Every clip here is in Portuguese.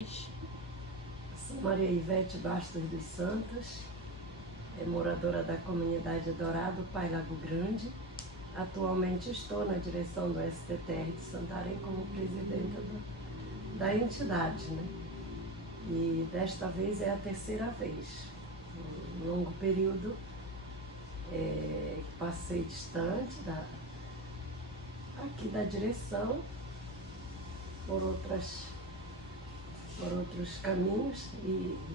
Sou Maria Ivete Bastos dos Santos, moradora da comunidade Dourado, Pai Lago Grande. Atualmente estou na direção do STTR de Santarém como presidenta da entidade, né? E desta vez é a terceira vez. Um longo período passei distante aqui da direção por outros caminhos,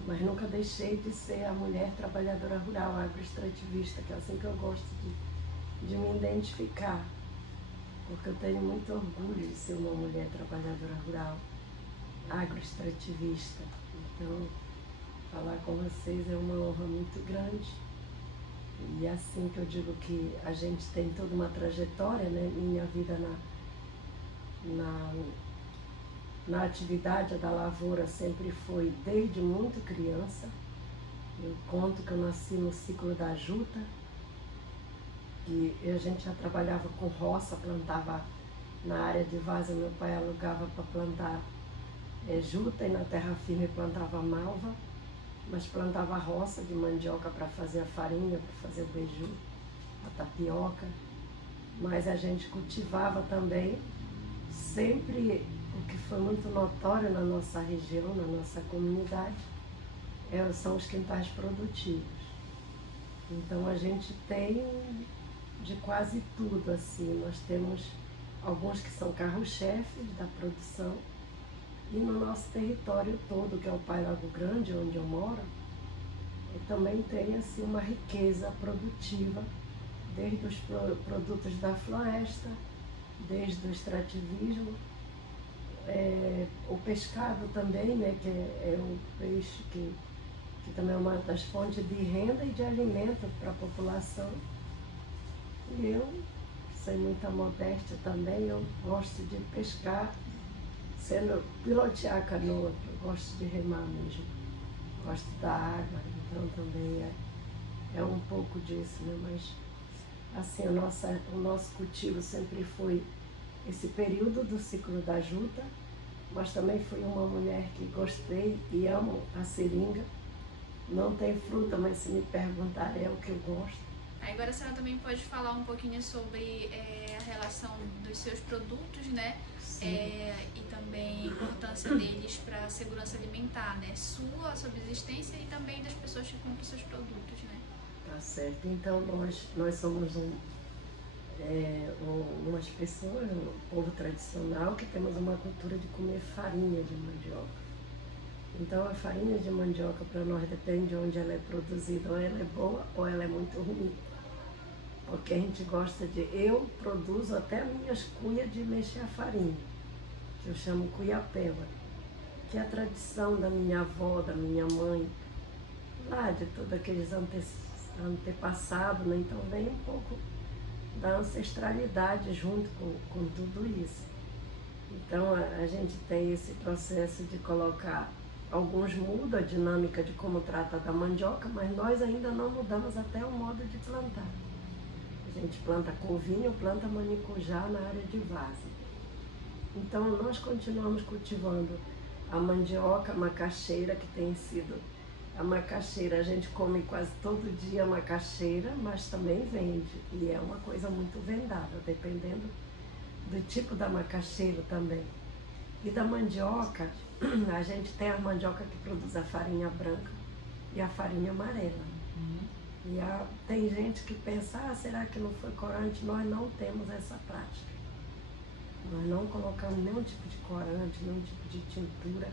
mas nunca deixei de ser a mulher trabalhadora rural, agroextrativista, que é assim que eu gosto de me identificar, porque eu tenho muito orgulho de ser uma mulher trabalhadora rural, agroextrativista. Então, falar com vocês é uma honra muito grande. E é assim que eu digo que a gente tem toda uma trajetória, né? Minha vida na atividade da lavoura sempre foi desde muito criança. Eu conto que eu nasci no ciclo da juta, e a gente já trabalhava com roça, plantava na área de várzea, meu pai alugava para plantar juta, e na terra firme plantava malva, mas plantava roça de mandioca para fazer a farinha, para fazer o beiju, a tapioca. Mas a gente cultivava também, sempre o que foi muito notório na nossa região, na nossa comunidade, são os quintais produtivos. Então a gente tem de quase tudo, assim. Nós temos alguns que são carro-chefes da produção, e no nosso território todo, que é o Pai Lago Grande, onde eu moro, também tem assim uma riqueza produtiva, desde os produtos da floresta, desde o extrativismo, o pescado também, né, que é o peixe que também é uma das fontes de renda e de alimento para a população. E eu, sem muita modéstia também, eu gosto de pescar, pilotear a canoa, que eu gosto de remar mesmo, gosto da água, então também é um pouco disso, né? Mas assim, o nosso cultivo sempre foi esse período do ciclo da juta, mas também fui uma mulher que gostei e amo a seringa. Não tem fruta, mas se me perguntar é o que eu gosto. Agora a senhora também pode falar um pouquinho sobre a relação dos seus produtos, né? E também a importância deles para a segurança alimentar, né? Sua subsistência e também das pessoas que compram seus produtos, né? Tá certo. Então nós somos umas pessoas, um povo tradicional, que temos uma cultura de comer farinha de mandioca. Então a farinha de mandioca para nós depende de onde ela é produzida, ou ela é boa ou ela é muito ruim. Porque a gente gosta eu produzo até minhas cuias de mexer a farinha, que eu chamo cuiapeba, que é a tradição da minha avó, da minha mãe, lá de todos aqueles antepassados, né? Então vem um pouco da ancestralidade junto com tudo isso. Então a gente tem esse processo de colocar, alguns mudam a dinâmica de como trata da mandioca, mas nós ainda não mudamos até o modo de plantar. A gente planta couvinho, planta manicujá na área de várzea. Então nós continuamos cultivando a mandioca, a macaxeira, que tem sido a macaxeira, a gente come quase todo dia a macaxeira, mas também vende, e é uma coisa muito vendável, dependendo do tipo da macaxeira também. E da mandioca, a gente tem a mandioca que produz a farinha branca e a farinha amarela. E tem gente que pensa, será que não foi corante? Nós não temos essa prática. Nós não colocamos nenhum tipo de corante, nenhum tipo de tintura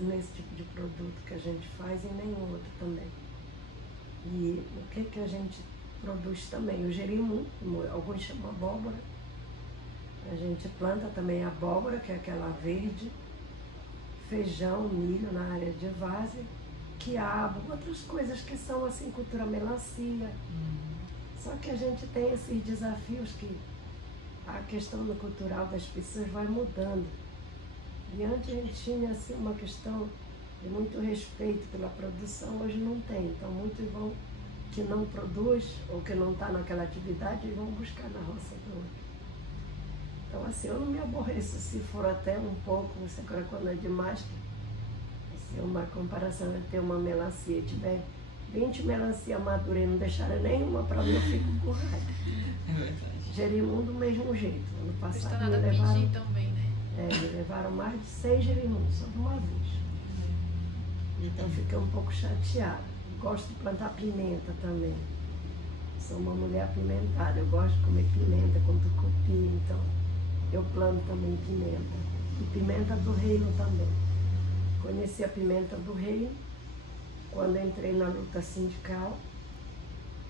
nesse tipo de produto que a gente faz, e nenhum outro também. E o que a gente produz também? O jerimum, alguns chamam abóbora. A gente planta também a abóbora, que é aquela verde, feijão, milho na área de várzea, quiabo, outras coisas que são assim, cultura melancia. Só que a gente tem esses desafios que a questão do cultural das pessoas vai mudando. E antes a gente tinha assim, uma questão de muito respeito pela produção, hoje não tem. Então muitos que não produz ou que não está naquela atividade, vão buscar na roça do outro. Então assim, eu não me aborreço se for até um pouco, isso agora quando é demais, se uma comparação é ter uma melancia e tiver 20 melancia maduras e não deixaram nenhuma para mim, eu fico com raiva. É verdade. Jerimum do mesmo jeito. Ano Custa passado me nada levaram, pedir também, né? me levaram mais de 6 jerimuns, só de uma vez. Então fiquei um pouco chateada. Gosto de plantar pimenta também. Sou uma mulher apimentada, eu gosto de comer pimenta com tucupi, então eu planto também pimenta. E pimenta do reino também. Conheci a pimenta do reino quando entrei na luta sindical,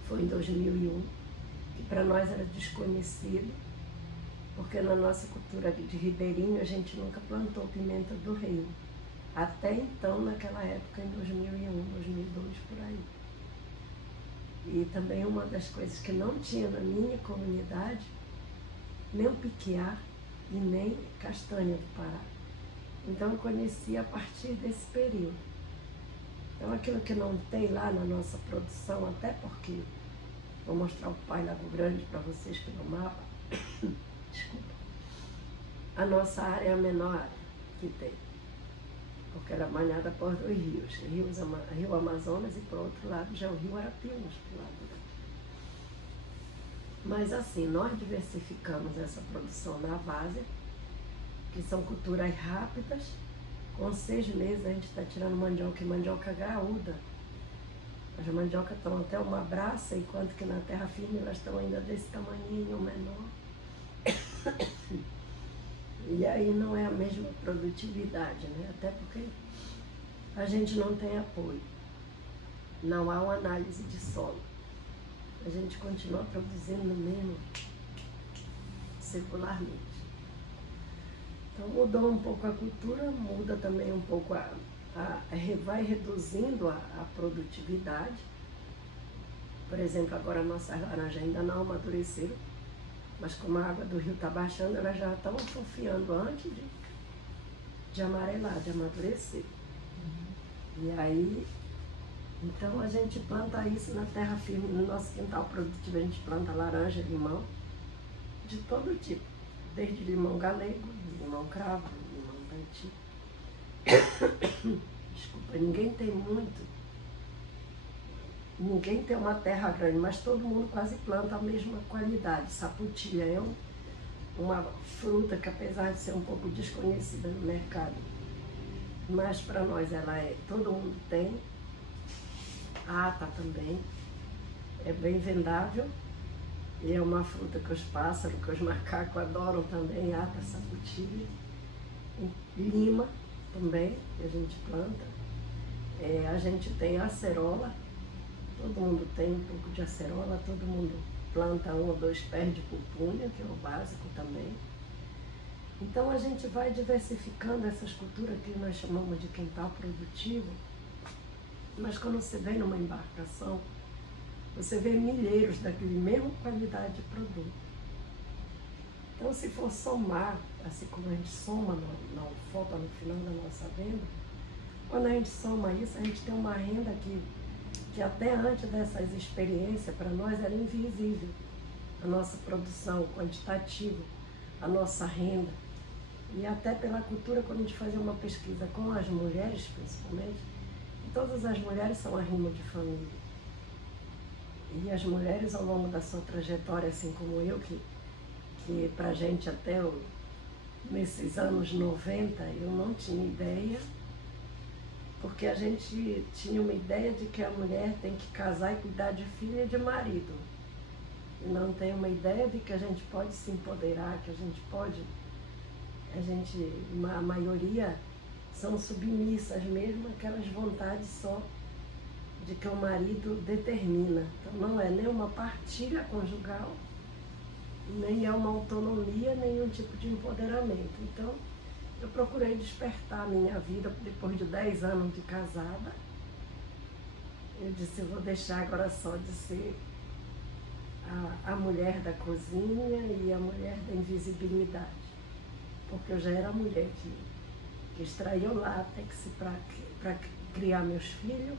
foi em 2001, que para nós era desconhecido, porque na nossa cultura de ribeirinho a gente nunca plantou pimenta do reino. Até então, naquela época, em 2001, 2002, por aí. E também uma das coisas que não tinha na minha comunidade, nem o piquiá e nem castanha do Pará. Então eu conheci a partir desse período. Então aquilo que não tem lá na nossa produção, até porque, vou mostrar o Pai Lago Grande para vocês pelo mapa, desculpa, a nossa área é a menor área que tem, porque ela é banhada por 2 rios, Rio Amazonas e por outro lado já o Rio Arapiuns, pro lado daqui. Mas assim, nós diversificamos essa produção na várzea, que são culturas rápidas. Com 6 meses a gente está tirando mandioca e mandioca graúda. As mandiocas estão até uma braça, enquanto que na terra firme elas estão ainda desse tamanhinho, menor. E aí não é a mesma produtividade, né? Até porque a gente não tem apoio. Não há uma análise de solo. A gente continua produzindo mesmo circularmente. Então mudou um pouco a cultura, muda também um pouco vai reduzindo a produtividade. Por exemplo, agora nossas laranjas ainda não amadureceram, mas como a água do rio está baixando, elas já estão afofiando antes de amarelar, de amadurecer. E aí, então a gente planta isso na terra firme, no nosso quintal produtivo, a gente planta laranja, limão, de todo tipo, desde limão galego, limão cravo, limão Tahiti. Desculpa, ninguém tem uma terra grande, mas todo mundo quase planta a mesma qualidade. Saputia é uma fruta que, apesar de ser um pouco desconhecida no mercado, mas para nós todo mundo tem. A ata também é bem vendável e é uma fruta que os pássaros, que os macacos adoram também, ata, saputia. Lima também, que a gente planta. A gente tem acerola, todo mundo tem um pouco de acerola, todo mundo planta 1 ou 2 pés de pupunha, que é o básico também. Então a gente vai diversificando essas culturas que nós chamamos de quintal produtivo, mas quando você vem numa embarcação, você vê milheiros daquele mesma qualidade de produto. Então se for somar, assim como a gente soma na foto no final da nossa venda, quando a gente soma isso, a gente tem uma renda que até antes dessas experiências, para nós era invisível. A nossa produção quantitativa, a nossa renda. E até pela cultura, quando a gente fazia uma pesquisa com as mulheres, principalmente, todas as mulheres são arrimo de família. E as mulheres, ao longo da sua trajetória, assim como eu, que pra gente até nesses anos 90, eu não tinha ideia, porque a gente tinha uma ideia de que a mulher tem que casar e cuidar de filho e de marido. E não tem uma ideia de que a gente pode se empoderar, que a maioria são submissas mesmo, aquelas vontades só de que o marido determina. Então não é nem uma partilha conjugal, nem é uma autonomia, nenhum tipo de empoderamento. Então eu procurei despertar a minha vida depois de 10 anos de casada. Eu disse, eu vou deixar agora só de ser a mulher da cozinha e a mulher da invisibilidade. Porque eu já era a mulher que extraía o látex para criar meus filhos,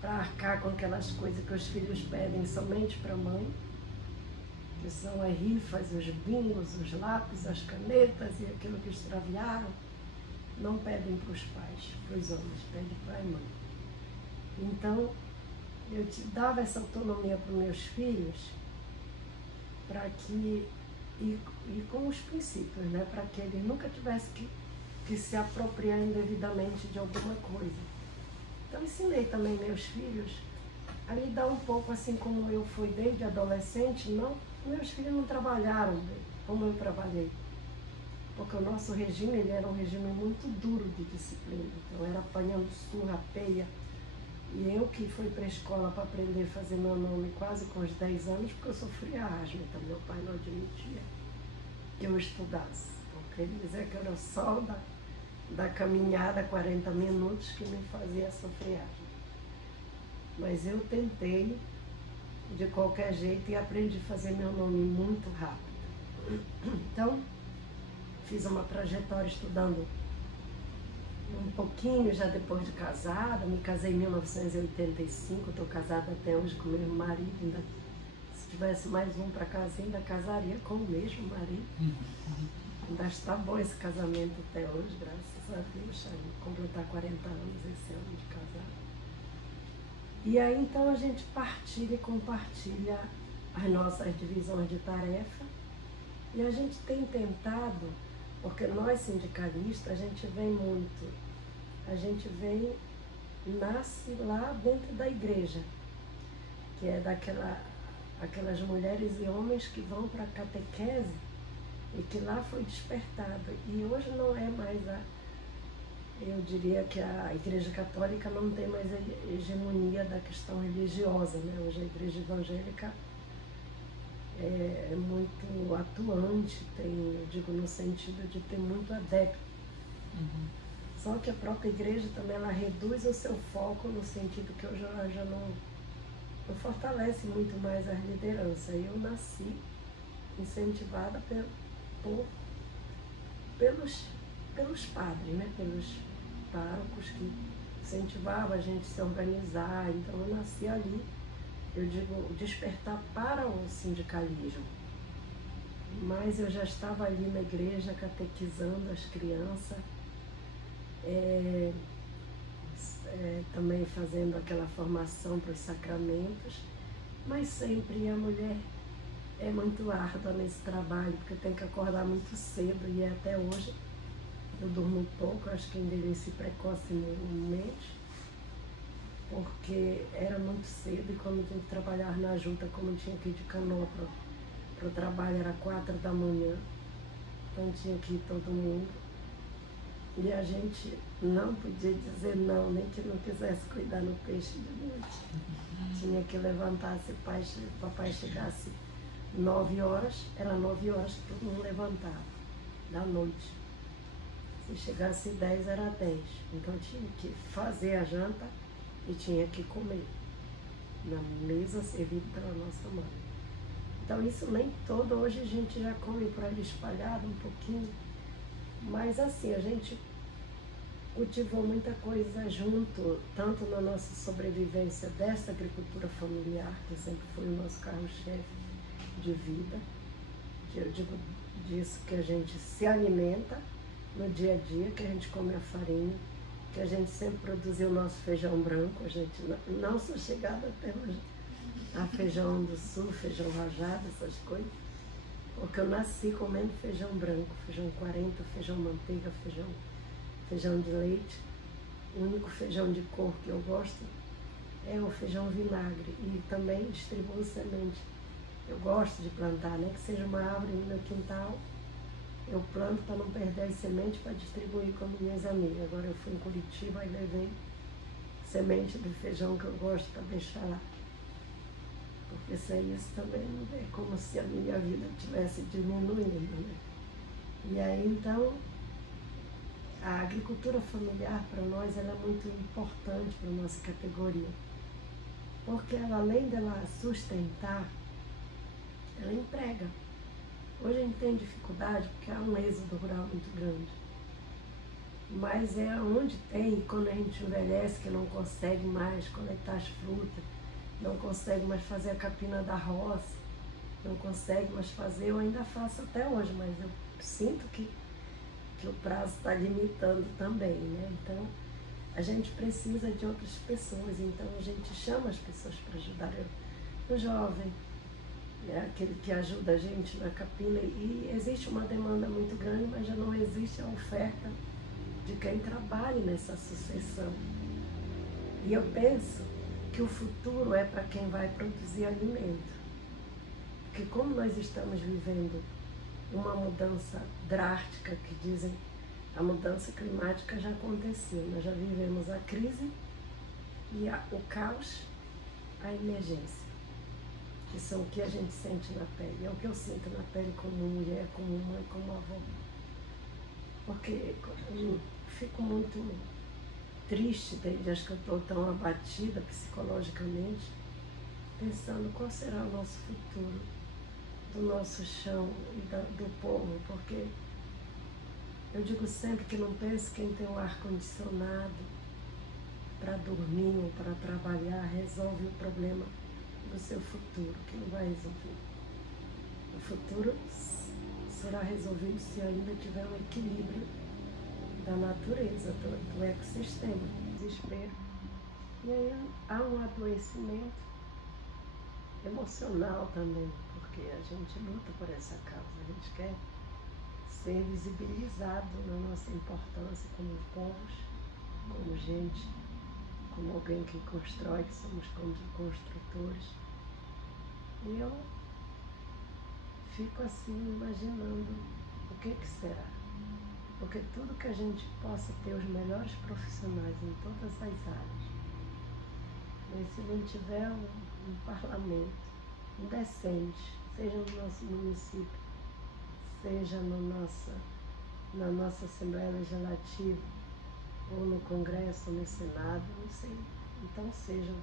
para arcar com aquelas coisas que os filhos pedem somente para a mãe. que são as rifas, os bingos, os lápis, as canetas e aquilo que extraviaram, não pedem para os pais, para os homens, pedem para a mãe. Então, eu te dava essa autonomia para os meus filhos, para que, e com os princípios, né, para que eles nunca tivessem que se apropriar indevidamente de alguma coisa. Então, ensinei também meus filhos a lidar um pouco assim como eu fui desde adolescente. Não, meus filhos não trabalharam como eu trabalhei, porque o nosso regime ele era um regime muito duro de disciplina. Então, era apanhando surra, peia. E eu que fui para a escola para aprender a fazer meu nome quase com os 10 anos, porque eu sofria asma, então meu pai não admitia que eu estudasse. Porque ele dizia que era só da caminhada 40 minutos que me fazia sofrer asma. Mas eu tentei de qualquer jeito e aprendi a fazer meu nome muito rápido. Então, fiz uma trajetória estudando um pouquinho já depois de casada. Me casei em 1985, estou casada até hoje com meu marido. Ainda, se tivesse mais um para casa, ainda casaria com o mesmo marido. Ainda está bom esse casamento até hoje, graças a Deus. Vou completar 40 anos esse ano de casado. E aí então a gente partilha e compartilha as nossas divisões de tarefa. E a gente tem tentado, porque nós sindicalistas, a gente nasce lá dentro da igreja, que é aquelas mulheres e homens que vão para a catequese e que lá foi despertado. E hoje não é mais eu diria que a Igreja Católica não tem mais a hegemonia da questão religiosa, né? Hoje a Igreja Evangélica é muito atuante, eu digo no sentido de ter muito adepto. Só que a própria igreja também ela reduz o seu foco no sentido que hoje ela já não fortalece muito mais a liderança. Eu nasci incentivada pelos padres, né? Pelos párocos que incentivavam a gente a se organizar. Então eu nasci ali, eu digo, despertar para o sindicalismo. Mas eu já estava ali na igreja catequizando as crianças, também fazendo aquela formação para os sacramentos, mas sempre a mulher é muito árdua nesse trabalho, porque tem que acordar muito cedo, e até hoje eu durmo pouco, acho que envelheci precocemente, porque era muito cedo, e quando tinha que trabalhar na junta, como tinha que ir de canoa para o trabalho, era 4 da manhã, então tinha que ir todo mundo. E a gente não podia dizer não, nem que não quisesse cuidar no peixe de noite. Tinha que levantar, se papai chegasse 9 horas, era 9 horas que todo mundo levantava, da noite. Se chegasse 10, era 10. Então tinha que fazer a janta e tinha que comer na mesa servida pela nossa mãe. Então isso nem todo, hoje a gente já come por ali espalhado um pouquinho, mas assim, a gente cultivou muita coisa junto, tanto na nossa sobrevivência dessa agricultura familiar, que sempre foi o nosso carro-chefe de vida. Eu digo disso que a gente se alimenta no dia a dia, que a gente come a farinha, que a gente sempre produziu o nosso feijão branco. A gente não sou chegada até hoje a feijão do sul, feijão rajado, essas coisas, porque eu nasci comendo feijão branco, feijão 40, feijão manteiga, feijão de leite. O único feijão de cor que eu gosto é o feijão vinagre, e também distribuo semente. Eu gosto de plantar, né? Que seja uma árvore no meu quintal, eu planto para não perder as sementes para distribuir com minhas amigas. Agora eu fui em Curitiba e levei semente do feijão que eu gosto para deixar lá. Porque sem isso também é como se a minha vida estivesse diminuindo, né? E aí então, a agricultura familiar para nós ela é muito importante para a nossa categoria. Porque ela, além dela sustentar, ela emprega. Hoje a gente tem dificuldade porque há um êxodo rural muito grande. Mas é onde tem, quando a gente envelhece, que não consegue mais coletar as frutas, não consegue mais fazer a capina da roça, não consegue mais fazer, eu ainda faço até hoje, mas eu sinto que o prazo está limitando também, né? Então, a gente precisa de outras pessoas, então a gente chama as pessoas para ajudar. O jovem, né? Aquele que ajuda a gente na capina, e existe uma demanda muito grande, mas já não existe a oferta de quem trabalhe nessa sucessão. E eu penso que o futuro é para quem vai produzir alimento. Porque como nós estamos vivendo uma mudança drástica, que dizem a mudança climática já aconteceu, nós já vivemos a crise e o caos, a emergência, que são o que a gente sente na pele, é o que eu sinto na pele como mulher, como mãe, como avó. Porque eu fico muito triste desde que eu estou tão abatida psicologicamente, pensando qual será o nosso futuro, do nosso chão e do povo, porque eu digo sempre que não pense quem tem um ar-condicionado para dormir ou para trabalhar resolve o problema do seu futuro, que não vai resolver. O futuro será resolvido se ainda tiver um equilíbrio da natureza, do ecossistema, desespero. E aí há um adoecimento emocional também, porque a gente luta por essa causa, a gente quer ser visibilizado na nossa importância como povos, como gente, como alguém que constrói, que somos construtores. E eu fico assim imaginando o que será. Porque tudo que a gente possa ter os melhores profissionais em todas as áreas, mas se não tiver um parlamento decente, seja no nosso município, seja na nossa Assembleia Legislativa, ou no Congresso, ou no Senado, não sei. Então sejam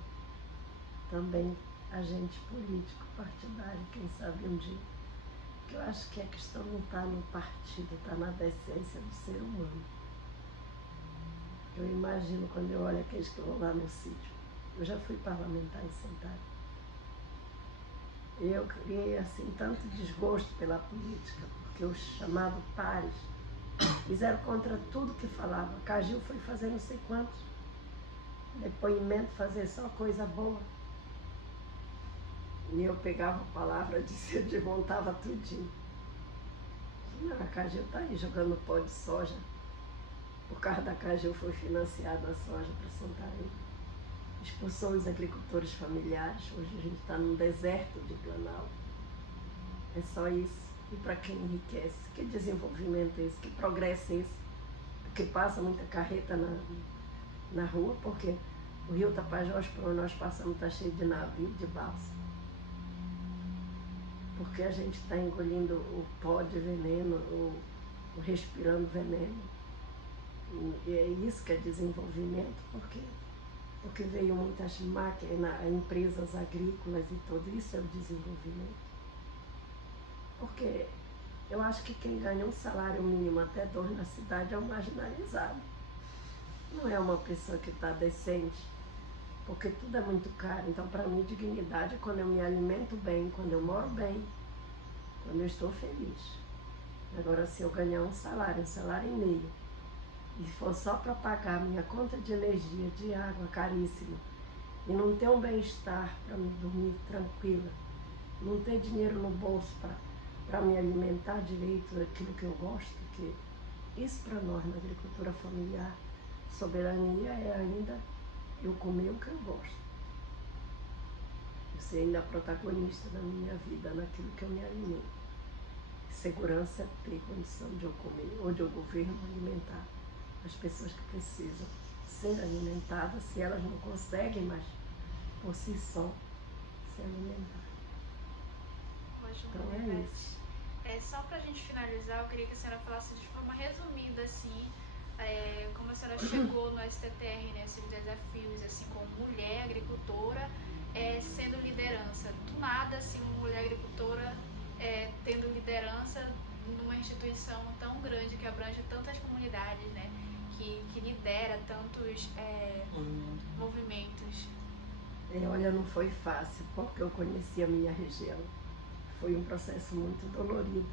também agente político, partidário, quem sabe um dia. Porque eu acho que a questão não está no partido, está na decência do ser humano. Eu imagino quando eu olho aqueles que vão lá no sítio. Eu já fui parlamentar em Santarém. E eu criei assim tanto desgosto pela política, porque os chamados pares fizeram contra tudo que falava. Cagil foi fazer não sei quantos depoimento, fazer só coisa boa. E eu pegava a palavra, dizia, desmontava tudinho. Não, a Cagil está aí jogando pó de soja. Por causa da Cagil foi financiada a soja para Santarém. Expulsou os agricultores familiares. Hoje a gente está num deserto de Planalto. É só isso. E para quem enriquece? Que desenvolvimento é esse? Que progresso é esse? Porque passa muita carreta na rua, porque o rio Tapajós, por onde nós passamos, está cheio de navio, de balsa. Porque a gente está engolindo o pó de veneno, ou respirando veneno. E é isso que é desenvolvimento, porque veio muitas máquinas, empresas agrícolas e tudo isso é o desenvolvimento. Porque eu acho que quem ganha um salário mínimo até 2 na cidade é o marginalizado. Não é uma pessoa que está decente, porque tudo é muito caro. Então, para mim, dignidade é quando eu me alimento bem, quando eu moro bem, quando eu estou feliz. Agora, se eu ganhar um salário e meio, e for só para pagar a minha conta de energia, de água caríssima, e não ter um bem-estar para me dormir tranquila, não ter dinheiro no bolso para me alimentar direito daquilo que eu gosto, que isso para nós na agricultura familiar, soberania é ainda eu comer o que eu gosto. Eu ser ainda protagonista da minha vida, naquilo que eu me alimento. Segurança é ter condição de eu comer, ou de eu governo alimentar as pessoas que precisam ser alimentadas, se elas não conseguem mais por si só se alimentar. Então é isso. Só para a gente finalizar, eu queria que a senhora falasse de forma resumida, assim, como a senhora chegou no STTR, né, esses desafios, assim, como mulher agricultora, sendo liderança. Do nada, assim, uma mulher agricultora tendo liderança numa instituição tão grande que abrange tantas comunidades, né, que lidera tantos movimentos. Olha, não foi fácil, porque eu conheci a minha região. foi um processo muito dolorido.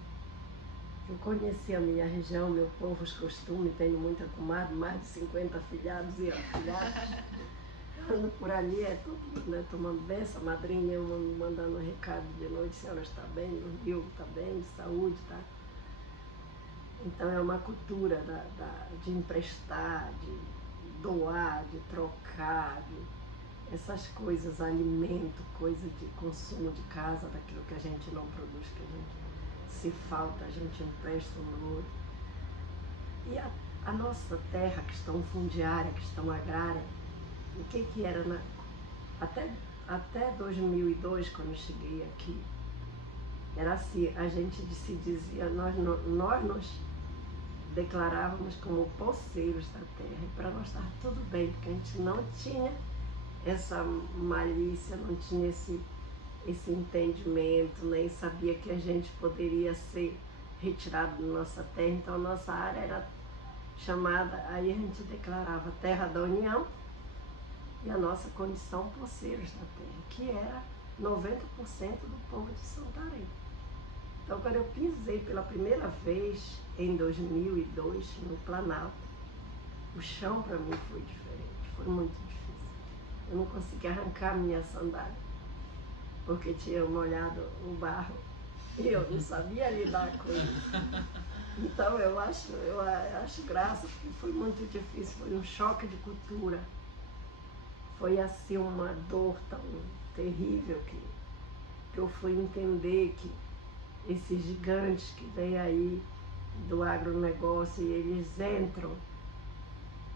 Eu conheci a minha região, meu povo, os costumes, tenho muita comadre, mais de 50 afilhados e afilhadas. Ando por ali, é tudo, né, tomando benção, a madrinha mandando um recado de noite, a senhora está bem, dormiu, está bem, de saúde, tá? Então é uma cultura de emprestar, de doar, de trocar, essas coisas, alimento, coisa de consumo de casa, daquilo que a gente não produz, que a gente se falta, a gente empresta um no outro. E a nossa terra, questão fundiária, questão agrária, o que era até 2002, quando eu cheguei aqui, era assim, a gente se dizia, nós nos declarávamos como poceiros da terra, e para nós estava tudo bem, porque a gente não tinha essa malícia, não tinha esse entendimento, nem sabia que a gente poderia ser retirado da nossa terra. Então a nossa área era chamada, aí a gente declarava Terra da União e a nossa condição poceiros da terra, que era 90% do povo de Santarém. Então quando eu pisei pela primeira vez em 2002 no Planalto, o chão para mim foi diferente, foi muito difícil. Eu não conseguia arrancar minha sandália, porque tinha molhado o barro e eu não sabia lidar com isso. Então eu acho graça, porque foi muito difícil, foi um choque de cultura. Foi assim uma dor tão terrível que eu fui entender que esses gigantes que vêm aí do agronegócio, e eles entram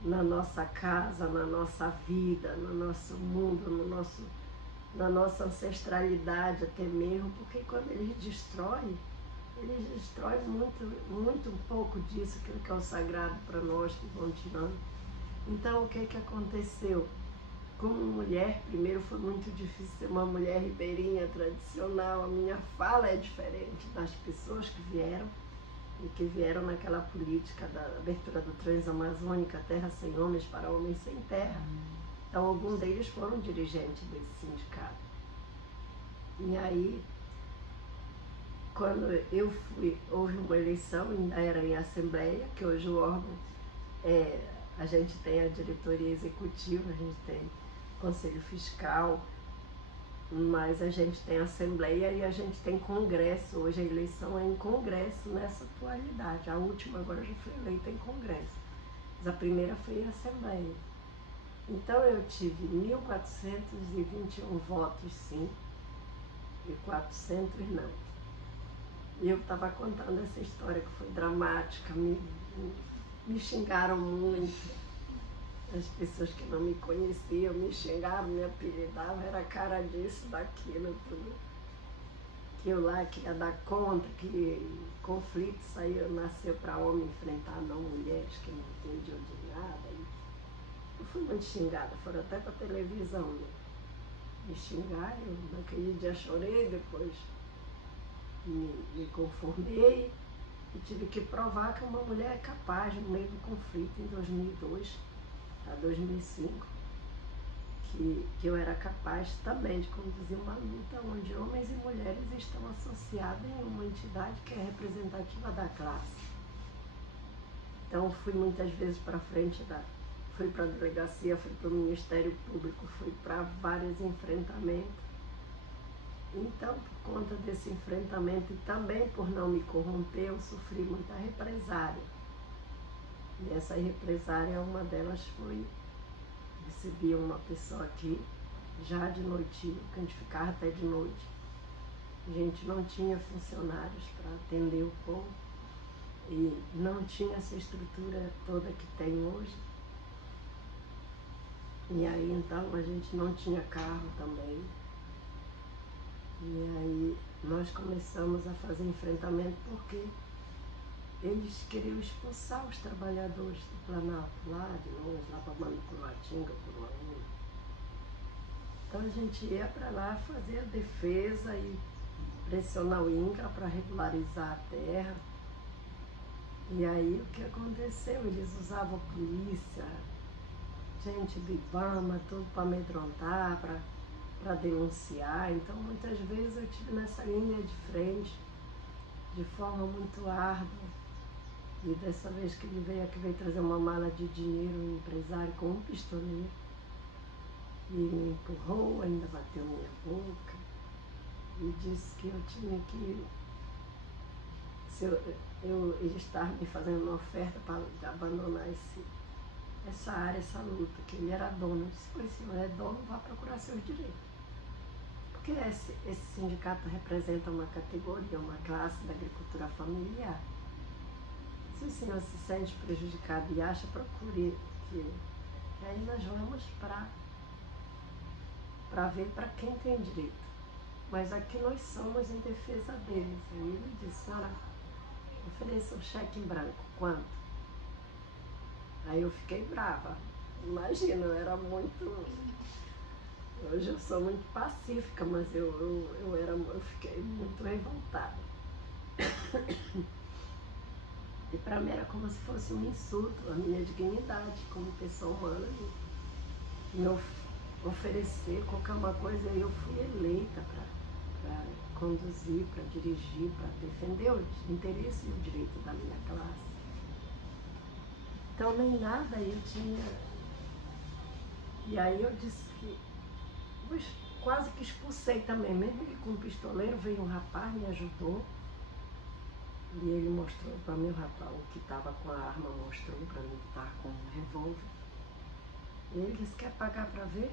na nossa casa, na nossa vida, no nosso mundo, na nossa ancestralidade até mesmo, porque quando eles destroem muito um pouco disso, aquilo que é o sagrado para nós, que vão tirando. Então o que aconteceu? Como mulher, primeiro foi muito difícil ser uma mulher ribeirinha tradicional, a minha fala é diferente das pessoas que vieram, e que vieram naquela política da abertura do Transamazônica, terra sem homens para homens sem terra. Então alguns deles foram dirigentes desse sindicato. E aí, quando eu fui, houve uma eleição, ainda era em assembleia, que hoje o órgão a gente tem a diretoria executiva, a gente tem conselho fiscal, mas a gente tem assembleia e a gente tem congresso. Hoje a eleição é em congresso nessa atualidade. A última agora já foi eleita em congresso, mas a primeira foi em assembleia. Então eu tive 1.421 votos sim e 400 não. E eu estava contando essa história que foi dramática, me xingaram muito. As pessoas que não me conheciam me xingaram, me apelidavam, era a cara disso, daquilo, tudo. Que eu lá que ia dar conta, que conflito nasceu para homem enfrentar não mulheres que não entendiam de nada. Eu fui muito xingada, foram até para a televisão, né? Me xingaram, naquele dia chorei, depois me conformei e tive que provar que uma mulher é capaz, no meio do conflito, em 2002 a 2005, que eu era capaz também de conduzir uma luta onde homens e mulheres estão associados em uma entidade que é representativa da classe. Então fui muitas vezes para frente, fui para a delegacia, fui para o Ministério Público, fui para vários enfrentamentos. Então, por conta desse enfrentamento e também por não me corromper, eu sofri muita represália. E essa represália, uma delas foi, recebi uma pessoa aqui, já de noitinho, porque a gente ficava até de noite. A gente não tinha funcionários para atender o povo e não tinha essa estrutura toda que tem hoje. E aí, então, a gente não tinha carro também. E aí, nós começamos a fazer enfrentamento porque eles queriam expulsar os trabalhadores do Planalto, lá de longe, lá para Manducuruatinga, por Uaú. Então a gente ia para lá fazer a defesa e pressionar o INCRA para regularizar a terra. E aí o que aconteceu? Eles usavam polícia, gente do IBAMA, tudo para amedrontar, para denunciar. Então, muitas vezes eu estive nessa linha de frente, de forma muito árdua. E dessa vez que ele veio aqui, veio trazer uma mala de dinheiro, um empresário com um pistoleiro. E me empurrou, ainda bateu minha boca. E disse que eu tinha que... Se ele estava me fazendo uma oferta para abandonar essa área, essa luta, que ele era dono. Eu disse, pois senhor é dono, vá procurar seus direitos. Porque esse sindicato representa uma categoria, uma classe da agricultura familiar. Se o senhor se sente prejudicado e acha, procure que aí nós vamos para ver para quem tem direito. Mas aqui nós somos em defesa deles. Aí ele disse, senhora, ofereça um cheque em branco, quanto? Aí eu fiquei brava. Imagina, eu era muito... Hoje eu sou muito pacífica, mas eu fiquei muito revoltada. E para mim era como se fosse um insulto à minha dignidade como pessoa humana. Me oferecer qualquer uma coisa. Eu fui eleita para conduzir, para dirigir, para defender o interesse e o direito da minha classe. Então nem nada eu tinha. E aí eu disse que quase que expulsei também, mesmo que com um pistoleiro, veio um rapaz, me ajudou. E ele mostrou para mim, o rapaz, o que estava com a arma, mostrou para mim que estava com um revólver. E ele disse, quer pagar para ver?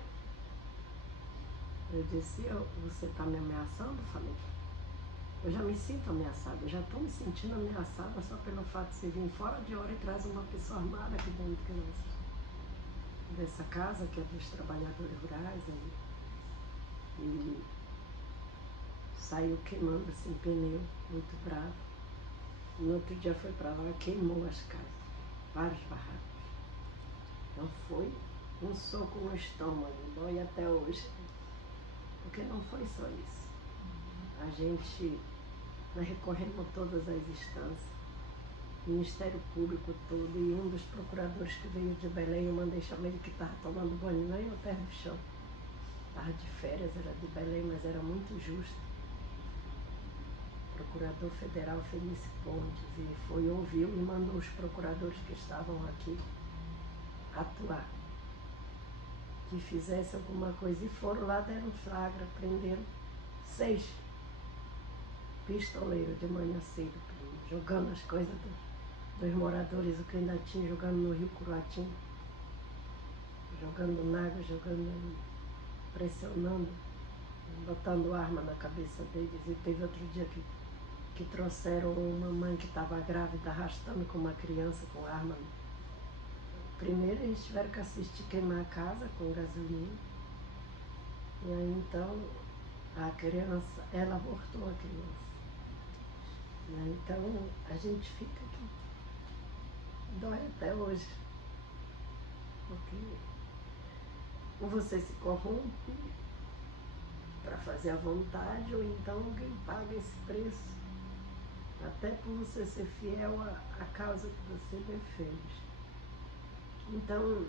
Eu disse, você está me ameaçando? Eu falei, eu já me sinto ameaçada, eu já estou me sentindo ameaçada só pelo fato de você vir fora de hora e traz uma pessoa armada aqui dentro dessa casa, que é dos trabalhadores rurais. Aí ele saiu queimando assim pneu, muito bravo. No outro dia foi para lá, queimou as casas, vários barracos. Então foi um soco no estômago, dói até hoje. Porque não foi só isso. Nós recorremos todas as instâncias, Ministério Público todo, e um dos procuradores que veio de Belém, eu mandei chamar ele que estava tomando banho lá em Alter do Chão. Estava de férias, era de Belém, mas era muito justo. Procurador Federal Felício Pontes, e foi, ouviu e mandou os procuradores que estavam aqui atuar, que fizesse alguma coisa, e foram lá, deram flagra, prenderam 6 pistoleiros de manhã cedo, jogando as coisas dos moradores, o que ainda tinha, jogando no Rio Curuatim, jogando na água, pressionando, botando arma na cabeça deles. E teve outro dia que trouxeram uma mãe que estava grávida, arrastando com uma criança com arma. Primeiro eles tiveram que assistir queimar a casa com gasolina. E aí então a criança, ela abortou a criança. E aí, então a gente fica aqui. Dói até hoje. Porque ou você se corrompe para fazer a vontade, ou então alguém paga esse preço. Até por você ser fiel à causa que você defende. Então,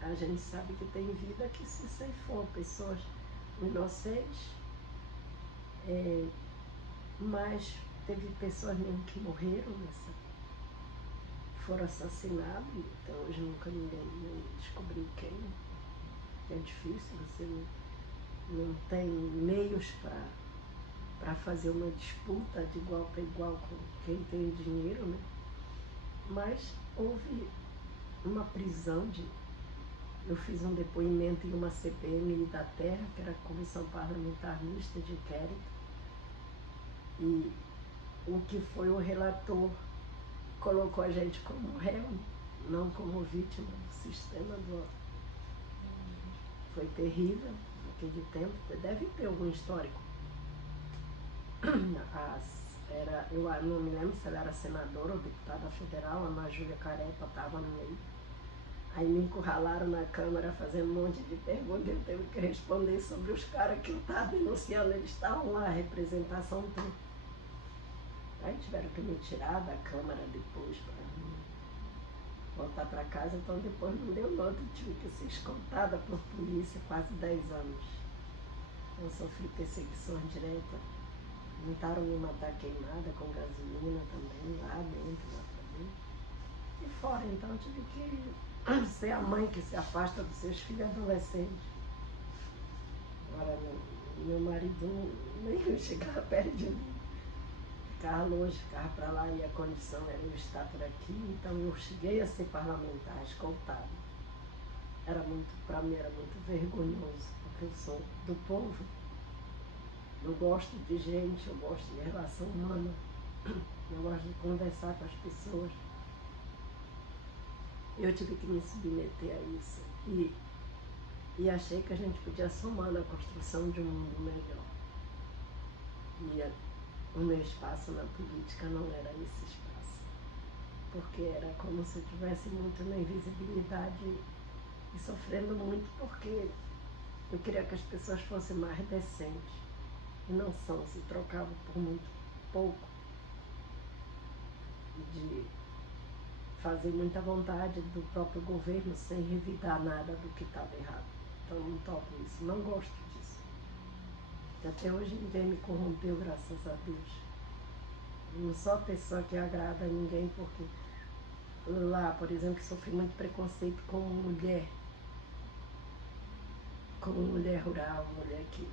a gente sabe que tem vida que se ceifou, pessoas inocentes, mas teve pessoas mesmo que morreram foram assassinadas, até hoje nunca ninguém descobriu quem. É difícil, você não tem meios para fazer uma disputa de igual para igual com quem tem dinheiro, né? Mas houve uma prisão eu fiz um depoimento em uma CPM da Terra, que era a Comissão Parlamentar Mista de Inquérito, e o que foi o relator colocou a gente como réu, não como vítima do sistema Foi terrível naquele tempo, deve ter algum histórico. Eu não me lembro se ela era senadora ou deputada federal, a Ana Júlia Carepa estava no meio. Aí me encurralaram na Câmara fazendo um monte de perguntas, eu teve que responder sobre os caras que eu estava denunciando, eles estavam lá, a representação toda. Aí tiveram que me tirar da Câmara depois para voltar para casa, então depois não deu outro, tive que ser escoltada por polícia quase 10 anos. Eu sofri perseguição direta, tentaram me matar queimada com gasolina também, lá dentro, lá pra dentro. E fora, então eu tive que ser a mãe que se afasta dos seus filhos adolescentes. Agora, meu marido nem chegava perto de mim. Ficava longe, ficava para lá e a condição era eu estar por aqui, então eu cheguei a ser parlamentar, escoltada. Para mim era muito vergonhoso, porque eu sou do povo, eu gosto de gente, eu gosto de relação humana, eu gosto de conversar com as pessoas. Eu tive que me submeter a isso e achei que a gente podia somar na construção de um mundo melhor. E o meu espaço na política não era esse espaço, porque era como se eu estivesse muito na invisibilidade e sofrendo muito, porque eu queria que as pessoas fossem mais decentes, e não são, se trocavam por muito pouco, de fazer muita vontade do próprio governo sem revidar nada do que estava errado. Então não topo isso, não gosto disso. E até hoje ninguém me corrompeu, graças a Deus. Eu não sou a pessoa que agrada a ninguém, porque lá, por exemplo, sofri muito preconceito como mulher rural, mulher que...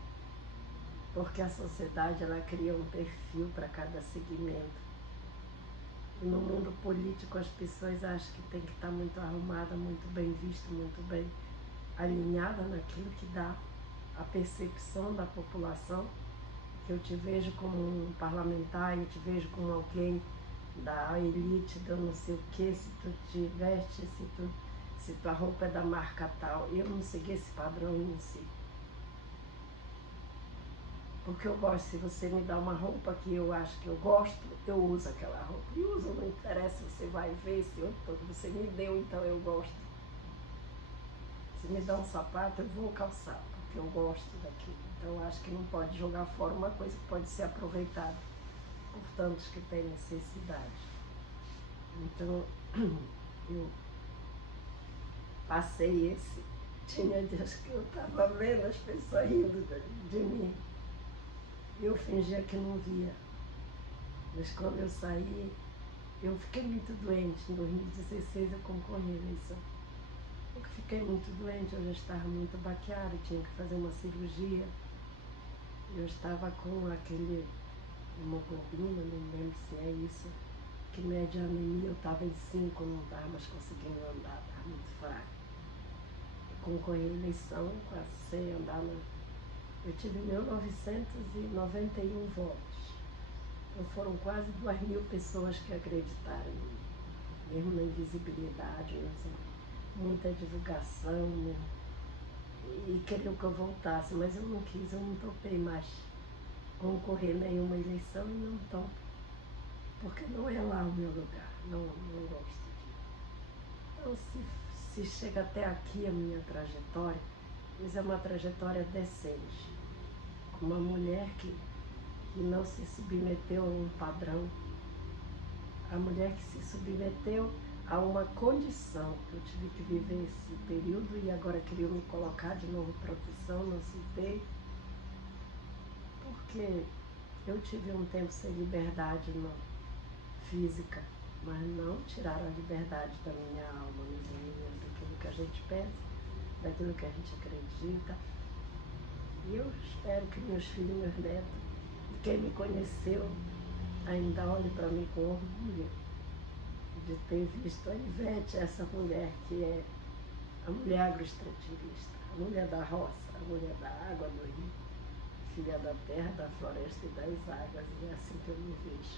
Porque a sociedade, ela cria um perfil para cada segmento. E no mundo político as pessoas acham que tem que estar muito arrumada, muito bem vista, muito bem alinhada naquilo que dá a percepção da população. Que eu te vejo como um parlamentar, eu te vejo como alguém da elite, da não sei o que, se tu te veste, se tua roupa é da marca tal. Eu não segui esse padrão em si. Porque eu gosto, se você me dá uma roupa que eu acho que eu gosto, eu uso aquela roupa. E uso, não interessa, você vai ver se você me deu, então eu gosto. Se me dá um sapato, eu vou calçar, porque eu gosto daquilo. Então eu acho que não pode jogar fora uma coisa que pode ser aproveitada por tantos que têm necessidade. Então eu passei esse... Tinha dias que eu estava vendo as pessoas rindo de mim. Eu fingia que não via, mas quando eu saí, eu fiquei muito doente. Em 2016 eu concorri à eleição. Eu fiquei muito doente, eu já estava muito baqueada, tinha que fazer uma cirurgia. Eu estava com aquele hemoglobina, não lembro se é isso, que mede a anemia, eu estava em 5, não estava mais conseguindo andar, estava muito fraca. Eu concorri à eleição, passei a andar Eu tive 1.991 votos. Então foram quase 2.000 pessoas que acreditaram em mim, mesmo na invisibilidade, mesmo muita divulgação, né? E queriam que eu voltasse, mas eu não quis, eu não topei mais concorrer em nenhuma eleição e não topo, porque não é lá o meu lugar, não gosto disso. Então se chega até aqui a minha trajetória, mas é uma trajetória decente. Uma mulher que não se submeteu a um padrão, a mulher que se submeteu a uma condição, que eu tive que viver esse período e agora queriam me colocar de novo profissão, não aceitei, porque eu tive um tempo sem liberdade física, mas não tiraram a liberdade da minha alma, daquilo que a gente pensa, daquilo que a gente acredita. E eu espero que meus filhos, meus netos, e quem me conheceu, ainda olhe para mim com orgulho de ter visto a Ivete, essa mulher que é a mulher agroextrativista, a mulher da roça, a mulher da água do rio, filha da terra, da floresta e das águas, e é assim que eu me vejo.